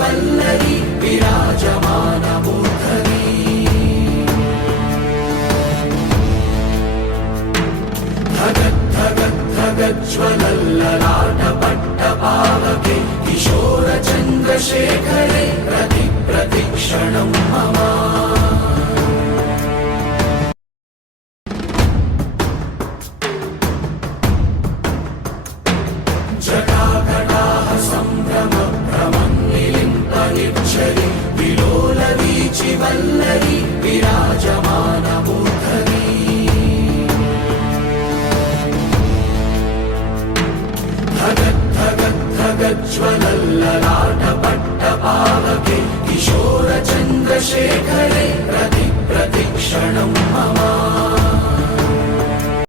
वल्लरी विराजमानमूर्धनि धगद्धगद्धगज्ज्वलल्ललाटपट्टपावके किशोरचन्द्रशेखरे प्रतिक्षणं मम जटाकटाः सम्भ्रमभ्रमन्निलिम्पनिच्छरि विलोलवीचिवल्लरी विराजमानमूर्धनि धगद्धगद्धगज्ज्वलल्ललाटपट्टपावके किशोरचन्द्रशेखरे